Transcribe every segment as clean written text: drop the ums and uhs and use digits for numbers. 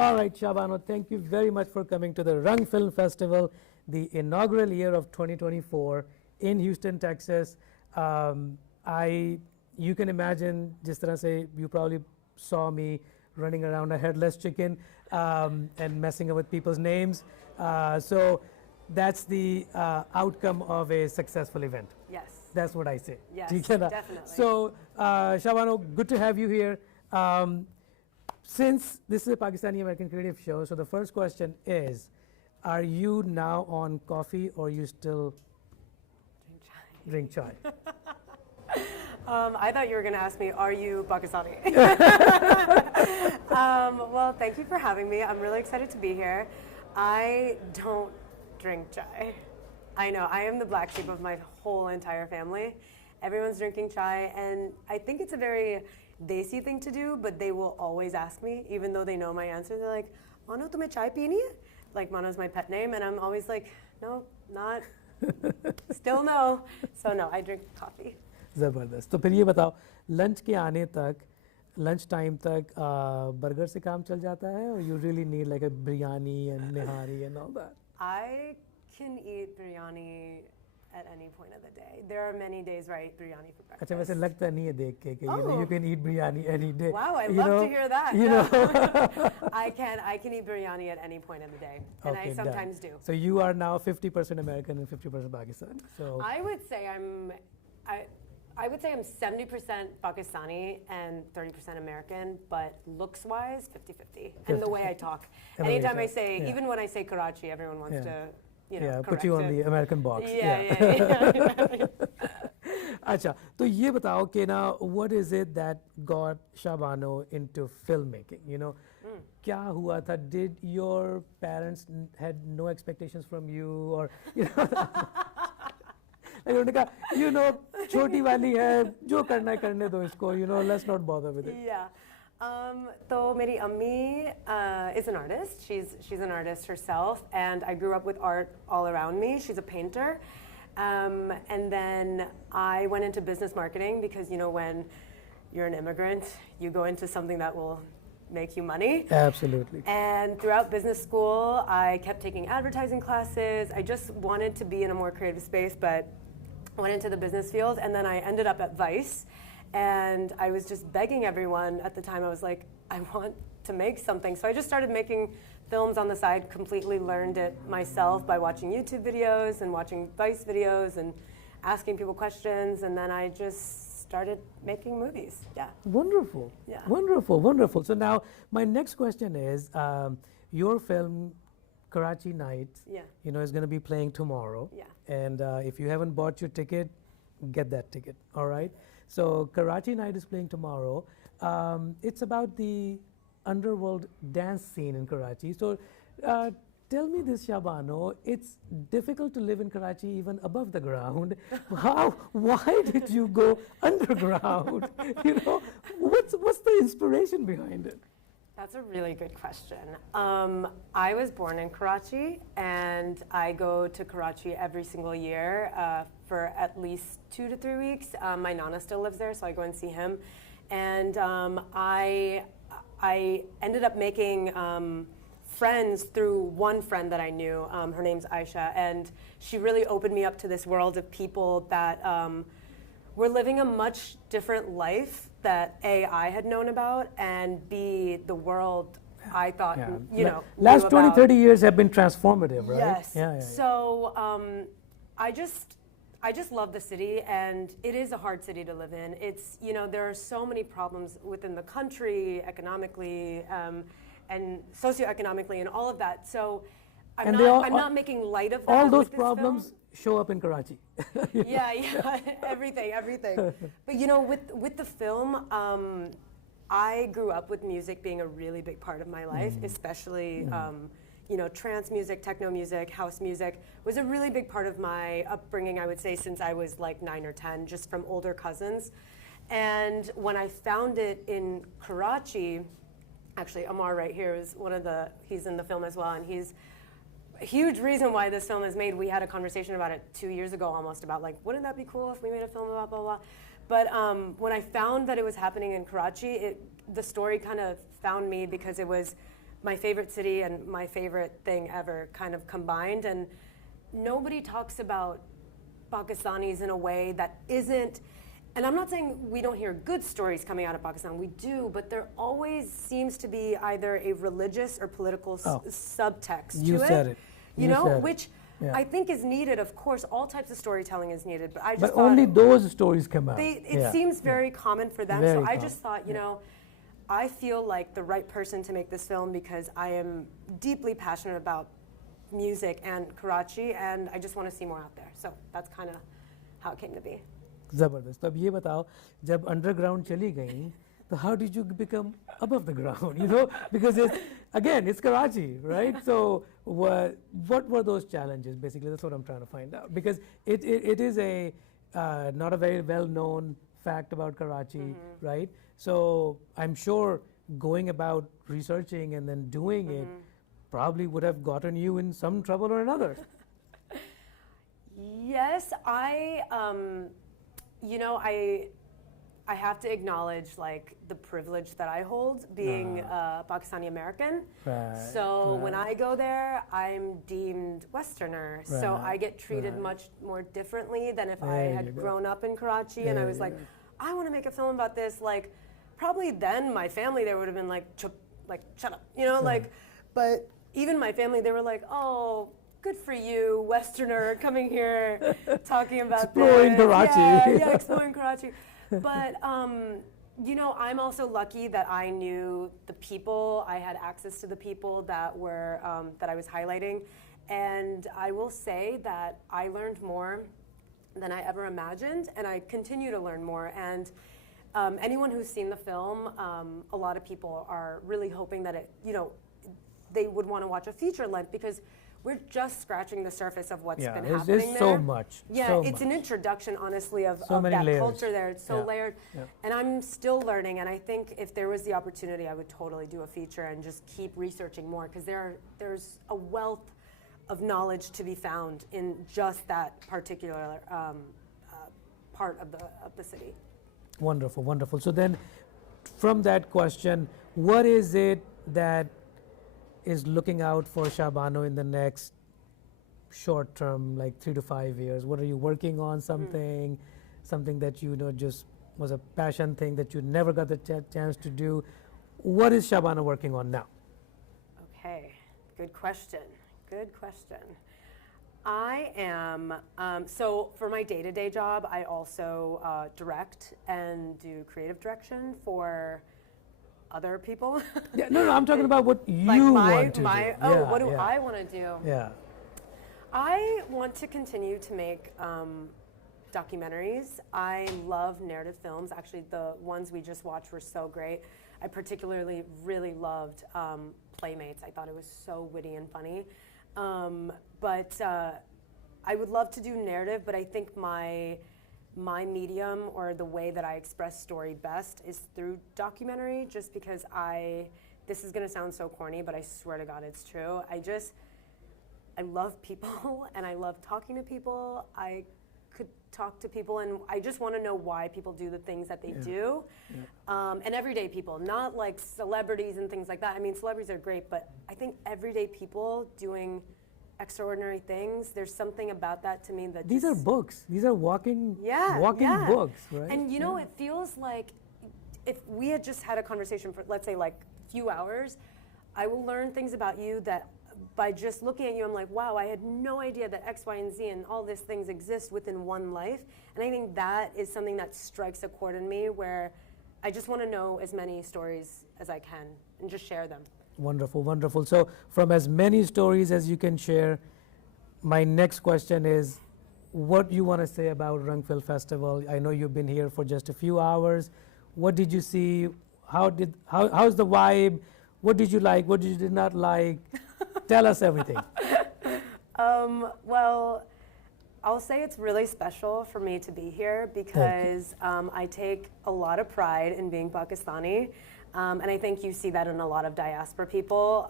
All right, Shahbano, thank you very much for coming to the Rung Film Festival, the inaugural year of 2024 in Houston, Texas. You can imagine, just as you probably saw me running around a headless chicken and messing up with people's names. So that's the outcome of a successful event. Yes. That's what I say. Yes, definitely. So, Shahbano, good to have you here. Since this is a Pakistani-American creative show, so the first question is, are you now on coffee or you still drink chai? I thought you were going to ask me, are you Pakistani? Well, thank you for having me. I'm really excited to be here. I don't drink chai. I know, I am the black sheep of my whole entire family. Everyone's drinking chai, and I think it's a very desi thing to do, but they will always ask me, even though they know my answer. They're like, Mano, tumhe chai peeni hai? Like, Mano's my pet name, and I'm always like, no, not, still no. So no, I drink coffee. ज़बरदस्त. तो फिर ये बताओ, lunch के आने तक, lunch time तक burger से काम चल जाता है, or you really need like a biryani and nihari and all that? I can eat biryani at any point of the day. There are many days where I eat biryani for breakfast. अच्छा, वैसे लगता नहीं है देख के कि you can eat biryani any day. Wow, I love to hear that. You know. I can eat biryani at any point of the day, and Okay, I sometimes done. do. So you are now 50% American and 50% Pakistani. So I would say I would say I'm 70% Pakistani and 30% American, but looks-wise, 50-50. And the way I talk. Anytime I say, even when I say Karachi, everyone wants to, you know, put you on the American box. Yeah. अच्छा, तो ये बताओ कि ना, what is it that got Shahbano into filmmaking? You know, क्या हुआ था? Did your parents had no expectations from you, or you know? उन्होंने कहा, you know, छोटी वाली है, जो करना है करने दो इसको, you know, let's not bother with it. Yeah. So मेरी अम्मी is an artist. She's an artist herself, and I grew up with art all around me. She's a painter. And then I went into business marketing because, you know, when you're an immigrant, you go into something that will make you money. Absolutely. And throughout business school, I kept taking advertising classes. I just wanted to be in a more creative space, but went into the business field, and then I ended up at Vice, and I was just begging everyone at the time. I was like, I want to make something. So I just started making films on the side, completely learned it myself by watching YouTube videos and watching Vice videos and asking people questions, and then I just started making movies. Yeah. Wonderful. Yeah. Wonderful, wonderful. So now my next question is, your film Karachi Nights, you know, is going to be playing tomorrow. Yeah. And if you haven't bought your ticket, get that ticket, all right? So Karachi Night is playing tomorrow. It's about the underworld dance scene in Karachi. So tell me this, Shahbano, it's difficult to live in Karachi even above the ground. Why did you go underground? You know, what's the inspiration behind it? That's a really good question. I was born in Karachi, and I go to Karachi every single year for at least 2 to 3 weeks. My Nana still lives there, so I go and see him. And I ended up making friends through one friend that I knew. Her name's Aisha, and she really opened me up to this world of people that were living a much different life that A, I had known about, and B, the world I thought, you know, last 20, 30 years have been transformative, right? Yes. Yeah. So I just love the city, and it is a hard city to live in. It's, you know, there are so many problems within the country, economically, and socioeconomically, and all of that. So I'm not making light of that. All those problems show up in Karachi. Yeah, everything. But you know, with the film, I grew up with music being a really big part of my life, especially you know, trance music, techno music, house music was a really big part of my upbringing, I would say, since I was like 9 or 10, just from older cousins. And when I found it in Karachi, actually Amar right here is he's in the film as well, and he's a huge reason why this film is made. We had a conversation about it 2 years ago almost, about like, wouldn't that be cool if we made a film about blah, blah, blah. But when I found that it was happening in Karachi, the story kind of found me because it was my favorite city and my favorite thing ever kind of combined. And nobody talks about Pakistanis in a way that isn't, and I'm not saying we don't hear good stories coming out of Pakistan, we do, but there always seems to be either a religious or political subtext You to said it. it. You know, which Yeah. I think is needed. Of course, all types of storytelling is needed, but I just But thought only those stories come out. it seems very common for them. Very so I common. just thought, you know, I feel like the right person to make this film because I am deeply passionate about music and Karachi, and I just want to see more out there. So that's kind of how it came to be. जबरदस्त. अब ये बताओ, जब underground चली गई, तो how did you become above the ground? You know, because it's Karachi, right? So what were those challenges? Basically, that's what I'm trying to find out, because it is a not a very well-known fact about Karachi, right? So I'm sure going about researching and then doing it probably would have gotten you in some trouble or another. Yes, you know, I have to acknowledge like the privilege that I hold being Pakistani-American. Right, So when I go there, I'm deemed Westerner. So I get treated much more differently than if I had grown up in Karachi and I was like, I want to make a film about this. Like, probably then my family there would have been like, shut up, you know, like, but even my family, they were like, oh, good for you, Westerner, coming here, talking about exploring Karachi. Yeah, exploring Karachi. But, you know, I'm also lucky that I knew the people, I had access to the people that were, that I was highlighting. And I will say that I learned more than I ever imagined, and I continue to learn more. And anyone who's seen the film, a lot of people are really hoping that it, you know, they would want to watch a feature length because we're just scratching the surface of what's been happening there's there. so much. Yeah, so it's much. an introduction, honestly, of So many that layers. culture there. It's so layered. Yeah. And I'm still learning, and I think if there was the opportunity, I would totally do a feature and just keep researching more because there's a wealth of knowledge to be found in just that particular part of the city. Wonderful, wonderful. So then, from that question, what is it that is looking out for Shahbano in the next short term, like 3 to 5 years? What are you working on? Something that you know just was a passion thing that you never got the chance to do. What is Shahbano working on now? Okay, good question. Good question. I am, so for my day-to-day job, I also direct and do creative direction for other people. No, I'm talking about what you like want to do. What do I want to do? Yeah. I want to continue to make documentaries. I love narrative films. Actually, the ones we just watched were so great. I particularly really loved Playmates. I thought it was so witty and funny. But I would love to do narrative, but I think my medium or the way that I express story best is through documentary, just because this is gonna sound so corny, but I swear to God it's true. I love people and I love talking to people. I could talk to people and I just wanna know why people do the things that they do. And everyday people, not like celebrities and things like that. I mean, celebrities are great, but I think everyday people doing extraordinary things, there's something about that to me that These are books. These are walking books, right? And you know, it feels like if we had just had a conversation for, let's say, like a few hours, I will learn things about you that by just looking at you, I'm like, wow, I had no idea that X, Y, and Z and all these things exist within one life. And I think that is something that strikes a chord in me where I just want to know as many stories as I can and just share them. Wonderful, wonderful. So from as many stories as you can share, my next question is what you want to say about Rung Film Festival. I know you've been here for just a few hours. What did you see? How's the vibe? What did you like? What did you not like? Tell us everything. Well, I'll say it's really special for me to be here because I take a lot of pride in being Pakistani. And I think you see that in a lot of diaspora people.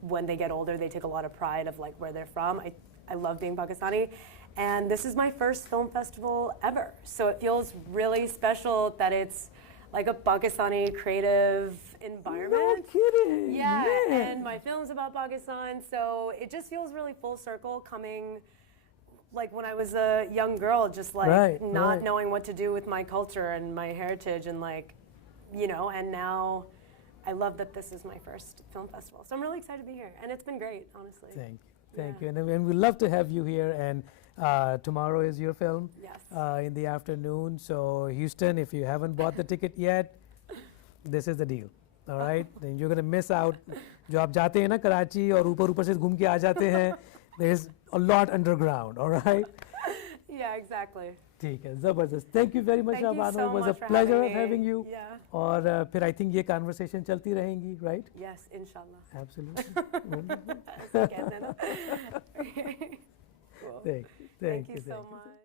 When they get older, they take a lot of pride of like where they're from. I love being Pakistani. And this is my first film festival ever. So it feels really special that it's like a Pakistani creative environment. No kidding. Yeah, Man. and my film's about Pakistan, so it just feels really full circle coming, like when I was a young girl, just like not knowing what to do with my culture and my heritage, and like, you know, and now I love that this is my first film festival. So I'm really excited to be here, and it's been great, honestly. Thank you. And we'd love to have you here, and tomorrow is your film. Yes. In the afternoon. So Houston, if you haven't bought the ticket yet, this is the deal. All right? Then you're going to miss out. जो आप जाते हैं ना कराची और ऊपर से घूम के आ जाते हैं, there's a lot underground. All right? Yeah, exactly. ठीक है, ज़बरदस्त. Thank you very much, Thank you Shahbano. so It was a much for pleasure having me. having you. Yeah. और फिर I think ये conversation चलती रहेंगी, right? Yes, inshallah. Absolutely. Wonderful. Cool. Thank you Thank you so much.